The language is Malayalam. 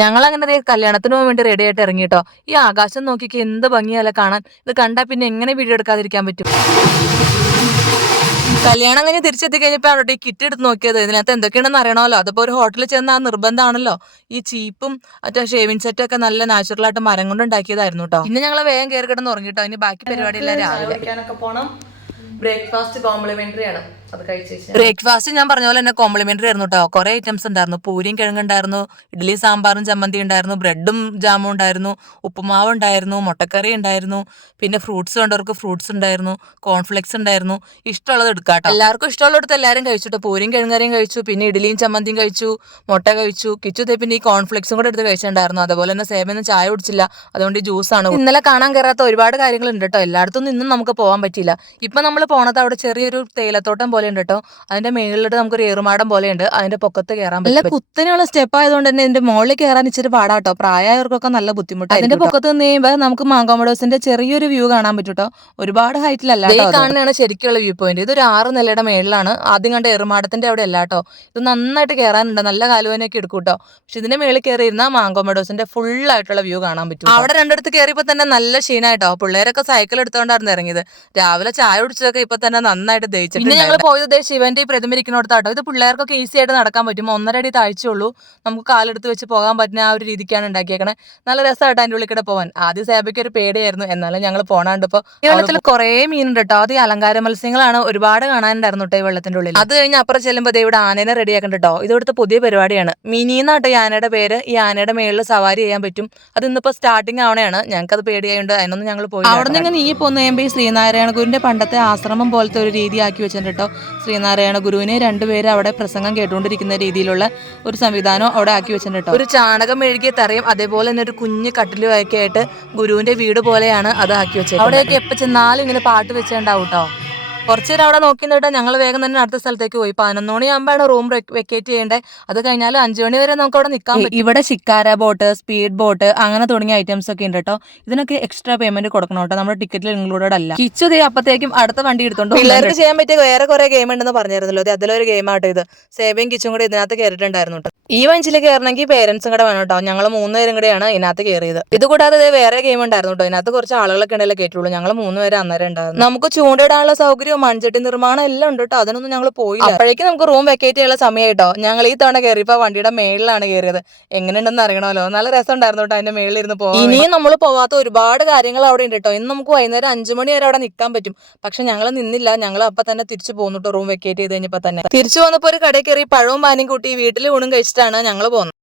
ഞങ്ങൾ അങ്ങനെ കല്യാണത്തിന് പോകാൻ വേണ്ടി റെഡി ആയിട്ട് ഇറങ്ങിട്ടോ. ഈ ആകാശം നോക്കിക്ക് എന്ത് ഭംഗിയല്ല കാണാൻ. ഇത് കണ്ടാൽ പിന്നെ എങ്ങനെ വീഡിയോ എടുക്കാതിരിക്കാൻ പറ്റും. കല്യാണം കഴിഞ്ഞ് തിരിച്ചെത്തി കഴിഞ്ഞപ്പോൾ അവിടെ ഈ കിറ്റ് എടുത്ത് നോക്കിയത്. ഇതിനകത്ത് എന്തൊക്കെയാണെന്ന് അറിയണമല്ലോ. അതിപ്പോ ഒരു ഹോട്ടലിൽ ചെന്ന് ആ നിർബന്ധമാണല്ലോ. ഈ ചീപ്പും മറ്റേ ഷേവിങ് സെറ്റും ഒക്കെ നല്ല നാച്ചുറൽ ആയിട്ട് മരം കൊണ്ട് ഉണ്ടാക്കിയതായിരുന്നു കേട്ടോ. പിന്നെ ഞങ്ങൾ വേഗം കയറി കിടന്ന് ഉറങ്ങിട്ടോ. ഇനി ബാക്കി പരിപാടിയെല്ലാം രാവിലെ പോണം. ബ്രേക്ക്ഫാസ്റ്റ് കോംപ്ലിമെന്ററി ആണ്. ബ്രേക്ക്ഫാസ്റ്റ് ഞാൻ പറഞ്ഞ പോലെ തന്നെ കോംപ്ലിമെന്ററി ആയിരുന്നു കേട്ടോ. കുറെ ഐറ്റംസ് ഉണ്ടായിരുന്നു. പൂരിയും കിഴങ്ങുണ്ടായിരുന്നു, ഇഡ്ഡലി സാമ്പാറും ചമ്മന്തി ഉണ്ടായിരുന്നു, ബ്രെഡും ജാമും ഉണ്ടായിരുന്നു, ഉപ്പുമാവ് ഉണ്ടായിരുന്നു, മുട്ടക്കറി ഉണ്ടായിരുന്നു, പിന്നെ ഫ്രൂട്ട്സ് വേണ്ടവർക്ക് ഫ്രൂട്ട്സ് ഉണ്ടായിരുന്നു, കോൺഫ്ലെക്സ് ഉണ്ടായിരുന്നു. ഇഷ്ടമുള്ളത് എടുക്കാട്ടോ. എല്ലാവർക്കും ഇഷ്ടമുള്ളടത്ത് എല്ലാവരും കഴിച്ചിട്ടോ. പൂരിയും കിഴങ്ങറിയും കഴിച്ചു, പിന്നെ ഇഡ്ഡലിയും ചമ്മന്തിയും കഴിച്ചു, മുട്ട കഴിച്ചു. കിച്ചു പിന്നെ ഈ കോൺഫ്ലെക്സും കൂടെ എടുത്ത് കഴിച്ചിട്ടുണ്ടായിരുന്നു. അതുപോലെ തന്നെ സേമൊന്നും ചായ കുടിച്ചില്ല, അതുകൊണ്ട് ഈ ജ്യൂസാണ്. ഇന്നലെ കാണാൻ കയറാത്ത ഒരുപാട് കാര്യങ്ങളുണ്ട് കേട്ടോ. എല്ലായിടത്തും ഇന്നും നമുക്ക് പോകാൻ പറ്റിയില്ല. ഇപ്പൊ നമ്മൾ പോണത് അവിടെ ചെറിയൊരു തേയിലത്തോട്ടം പോലെ ഉണ്ട് കേട്ടോ. അതിന്റെ മേളിലിട്ട് നമുക്കൊരു ഏറുമാടം പോലെയുണ്ട്. അതിന്റെ പൊക്കത്ത് കയറാൻ പറ്റില്ല. കുത്തനെയുള്ള സ്റ്റെപ്പ് ആയതുകൊണ്ട് തന്നെ ഇതിന്റെ മുകളിൽ കയറാൻ ഇച്ചിരി പാടാട്ടോ. പ്രായമായവർക്കൊക്കെ നല്ല ബുദ്ധിമുട്ടാണ്. അതിന്റെ പൊക്കത്ത് നിന്ന് കഴിയുമ്പോൾ നമുക്ക് മാങ്കോമഡോസിന്റെ ചെറിയൊരു വ്യൂ കാണാൻ പറ്റും കേട്ടോ. ഒരുപാട് ഹൈറ്റിലല്ല. ഈ കാണുന്നതാണ് ശരിക്കുള്ള വ്യൂ പോയിന്റ്. ഇതൊരു 6 നിലയുടെ മേളിലാണ്. ആദ്യം കണ്ട ഏറുമാടത്തിന്റെ അവിടെ അല്ല കേട്ടോ. ഇത് നന്നായിട്ട് കയറാനുണ്ട്. നല്ല കാലുവനൊക്കെ എടുക്കും കേട്ടോ. പക്ഷെ ഇതിന്റെ മേളിൽ കയറിയിരുന്ന മാങ്കോമഡോസിന്റെ ഫുൾ ആയിട്ടുള്ള വ്യൂ കാണാൻ പറ്റും. അവിടെ രണ്ടിടത്ത് കയറിയപ്പോ തന്നെ നല്ല ക്ഷീണായിട്ടോ. പിള്ളേരൊക്കെ സൈക്കിൾ എടുത്തോണ്ടായിരുന്നു ഇറങ്ങിയത്. രാവിലെ ചായ കുടിച്ചതൊക്കെ ഇപ്പൊ തന്നെ നന്നായിട്ട് ദഹിച്ചു. പിന്നെ ഞങ്ങൾ പോയത് ശിവന്റെ ഈ പ്രതിമ ഇരിക്കുന്നിടത്താട്ടോ. ഇത് പിള്ളേർക്കൊക്കെ ഈസി ആയിട്ട് നടക്കാൻ പറ്റും. 1.5 അടി താഴ്ചയുള്ളൂ. നമുക്ക് കാലെടുത്ത് വെച്ച് പോകാൻ പറ്റുന്ന ആ ഒരു രീതിക്കാണ് ഉണ്ടാക്കിയേക്കണേ. നല്ല രസമായിട്ട് അതിന്റെ ഉള്ളിൽ കൂടെ പോകാൻ. ആദ്യം സേബയ്ക്ക് ഒരു പേടിയായിരുന്നു. എന്നാലും ഞങ്ങൾ പോണാണ്ട് ഇപ്പൊ ഈ വെള്ളത്തിൽ കുറെ മീനുണ്ട് കേട്ടോ. അത് ഈ അലങ്കാര മത്സ്യങ്ങളാണ്. ഒരുപാട് കാണാനുണ്ടായിരുന്നു കേട്ടോ ഈ വെള്ളത്തിന്റെ ഉള്ളിൽ. അത് കഴിഞ്ഞ് അപ്പുറം ചെല്ലുമ്പോൾ ഇവിടെ ആനേനെ റെഡിയാക്കണ്ട കേട്ടോ. ഇത് ഇവിടുത്തെ പുതിയ പരിപാടിയാണ്. മിനിന്നാട്ടോ ഈ ആനയുടെ പേര്. ഈ ആനയുടെ മേളിൽ സവാരി ചെയ്യാൻ പറ്റും. അത് ഇന്നിപ്പോ സ്റ്റാർട്ടിങ് ആവണയാണ്. ഞങ്ങൾക്ക് അത് പേടിയായുണ്ട്. അതിനൊന്നും ഞങ്ങൾ പോയി. അവിടെ നിന്ന് നീ പോന്നു കഴിയുമ്പോൾ ഈ ശ്രീനാരായണ ഗുരുവിന്റെ പണ്ടത്തെ ആശ്രമം പോലത്തെ ഒരു രീതി ആക്കി വെച്ചിട്ടുണ്ട് കേട്ടോ. ശ്രീനാരായണ ഗുരുവിനെ 2 പേര് അവിടെ പ്രസംഗം കേട്ടുകൊണ്ടിരിക്കുന്ന രീതിയിലുള്ള ഒരു സംവിധാനം അവിടെ ആക്കി വെച്ചിട്ടുണ്ട് കേട്ടോ. ഒരു ചാണകം മെഴുകിയ തറയും അതേപോലെ തന്നെ ഒരു കുഞ്ഞു കട്ടിലും ഒക്കെ ആയിട്ട് ഗുരുവിന്റെ വീട് പോലെയാണ് അത് ആക്കി വെച്ചത്. അവിടെയൊക്കെ എപ്പോൾ ചെന്നാലും ഇങ്ങനെ പാട്ട് വെച്ചിട്ടുണ്ടാവും കേട്ടോ. കുറച്ചു നേരം അവിടെ നോക്കി നിന്നിട്ട് ഞങ്ങൾ വേഗം തന്നെ അടുത്ത സ്ഥലത്തേക്ക് പോയി. 11 മണിയാകുമ്പോഴാണ് റൂം വെക്കേറ്റ് ചെയ്യേണ്ടത്. അത് കഴിഞ്ഞാൽ 5 മണി വരെ നമുക്ക് അവിടെ നിൽക്കാൻ പറ്റും. ഇവിടെ ശിക്കാര ബോട്ട്, സ്പീഡ് ബോട്ട് അങ്ങനെ തുടങ്ങിയ ഐറ്റംസ് ഒക്കെ ഉണ്ട് കേട്ടോ. ഇതിനൊക്കെ എക്സ്ട്രാ പേയ്മെന്റ് കൊടുക്കണം കേട്ടോ. നമ്മുടെ ടിക്കറ്റിൽ ഇൻക്ലൂഡഡ് അല്ല. കിച്ചു അപ്പത്തേക്കും അടുത്ത വണ്ടി എടുത്തോണ്ട് പിള്ളേർക്ക് ചെയ്യാൻ പറ്റിയ വേറെ കുറെ ഗെയിം ഉണ്ടെന്ന് പറഞ്ഞിരുന്നല്ലോ. അതിലൊരു ഗെയിം ആട്ടോ ഇത്. സേബയും കിച്ചും കൂടെ ഇതിനകത്ത് കയറിയിട്ടുണ്ടായിരുന്നു കേട്ടോ. ഈ വഞ്ചിൽ കയറണമെങ്കിൽ പേരൻസും കൂടെ വേണം കേട്ടോ. ഞങ്ങൾ 3 പേരും കൂടെയാണ് ഇതിനകത്ത് കയറിയത്. ഇത് കൂടാതെ വേറെ ഗെയിം ഉണ്ടായിരുന്നു കേട്ടോ. ഇതിനകത്ത് കുറച്ച് ആളുകളൊക്കെ ഉണ്ടല്ലോ കേട്ടുള്ളൂ. ഞങ്ങൾ 3 പേര് അന്നേരം ഉണ്ടായിരുന്നു. നമുക്ക് ചൂണ്ടിടാനുള്ള സൗകര്യം മൺചട്ടി നിർമ്മാണം എല്ലാം ഉണ്ട് കേട്ടോ. അതിനൊന്നും ഞങ്ങൾ പോയില്ല. അപ്പോഴേക്കും നമുക്ക് റൂം വെക്കേറ്റ് ചെയ്യാനുള്ള സമയമായിട്ടോ. ഞങ്ങൾ ഈ തവണ കയറിയപ്പോ വണ്ടിയുടെ മേളിലാണ് കയറിയത്. എങ്ങനെയുണ്ടെന്ന് അറിയണമല്ലോ. നല്ല രസം ഉണ്ടായിരുന്നു കേട്ടോ അതിന്റെ മേളിൽ ഇരുന്ന് പോകാൻ. ഇനിയും നമ്മൾ പോവാത്ത ഒരുപാട് കാര്യങ്ങൾ അവിടെ ഉണ്ട് കേട്ടോ. ഇന്ന് നമുക്ക് വൈകുന്നേരം 5 മണി വരെ അവിടെ നിൽക്കാൻ പറ്റും. പക്ഷെ ഞങ്ങൾ നിന്നില്ല. ഞങ്ങൾ അപ്പൊ തന്നെ തിരിച്ചു പോന്നു കേട്ടോ. റൂം വെക്കേറ്റ് ചെയ്ത് കഴിഞ്ഞപ്പോ തന്നെ തിരിച്ചു വന്നപ്പോ ഒരു കടയിൽ കയറി പഴവും പാനും കൂട്ടി വീട്ടിൽ ഊണും കഴിച്ചിട്ടാണ് ഞങ്ങൾ പോകുന്നത്.